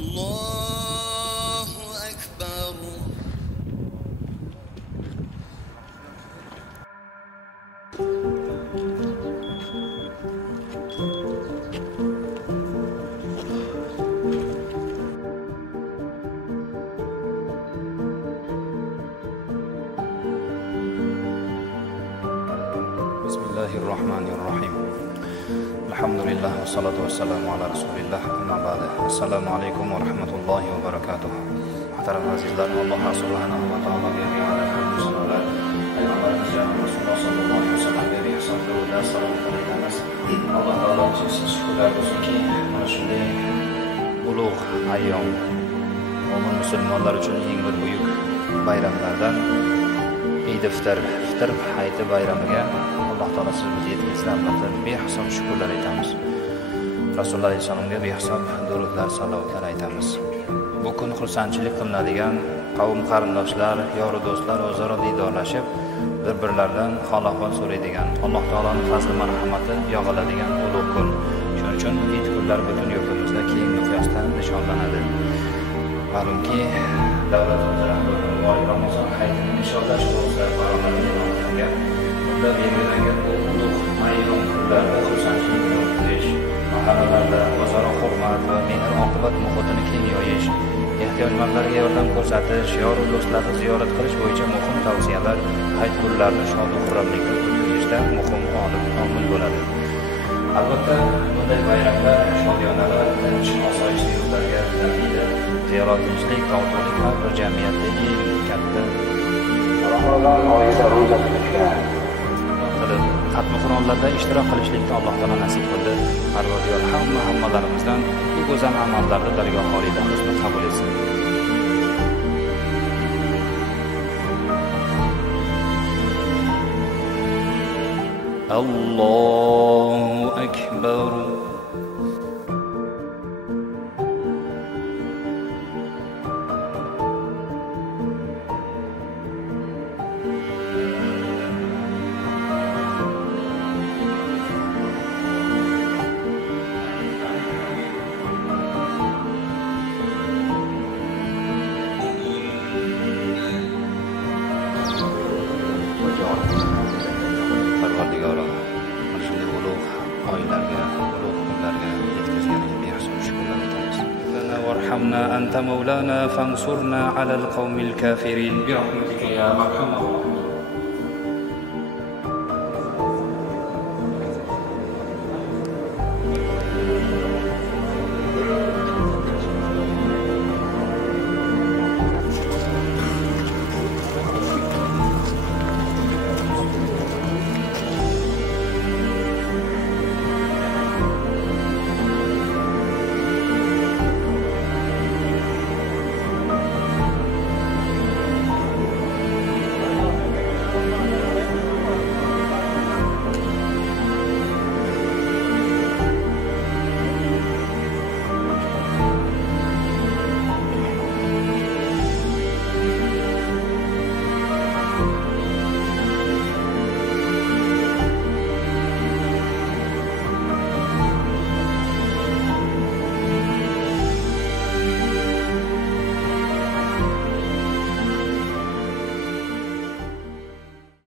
الله أكبر. Bismillahirrahmanirrahim. Alhamdulillah wassalatu wassalamu ala rasulillah. Amma ba'd. Assalomu alaykum va rahmatullohi va barakatuh. Muhtaram azizlar, Alloh subhanahu va taologa hamd sanolar. Payg'ambarimiz Rasululloh sollallohu alayhi vasallamga hamd sanolar aytamiz. Alloh taologa shukrlar bo'lsinki, mana shunday ulug' ayyom mo'min musulmonlar uchun eng bir buyuk bayramlardan Fitr hayiti bayramiga Alloh taolo sizni yetkazgan vaqtda behisob shukrlar aytamiz. Rasululloh alayhisolamga behisob durudlar, salovatlar aytamiz. Bu kun xursandchilik qilinadigan, qavm qarindoshlar, yoru do'stlar o'zaro diydorlashib, bir-birlaridan hol-ahvol so'raydigan, Alloh taoloning fazli marhamati yog'iladigan ulug' kun. Shuning uchun Eid kunlari butun yurtimizda keng miqyosda nishonlanadi. Ma'lumki, davlatimiz rahbari Ramazon hayitini nishonlash to'g'risida qarorlarni e'lon qilgan. Unda belgilangan bu ulug' ayyom kunlarda xursandchilik qilish, mahallalarda o'zaro hurmat va mehr-oqibat muhitini keng yoyish, ehtiyojmandlarga yordam ko'rsatish, yoru do'stlarni ziyorat qilish bo'yicha muhim tavsiyalar hayit kunlarini shod va xurramlikda o'tkazishda muhim omil bo'ladi. Albatta, bunday bayramlar shodiyonalar, tinch, osoyishta yurtlarga ta'minlaydi. Zero tinchlik, totuvlik har bir jamiyatda eng katta Ramazon oyida ro'za tutishgan. Xatmi-Qur'onlarda ishtirok qilishlikni Alloh taolo nasib qildi. Parvardigor hammalarimizdan bu go'zal amallarni dargoh oliylarimizni qabul etsin. Allohu akbar. Parvardigoro, mana shunday ulug' oylarga, ulug' kunlarga yetkazganiga behisob shukrlar aytamiz. Lana warhamna anta maulana fansurna alal qawmil kafirin bi rahmatika ya arhamar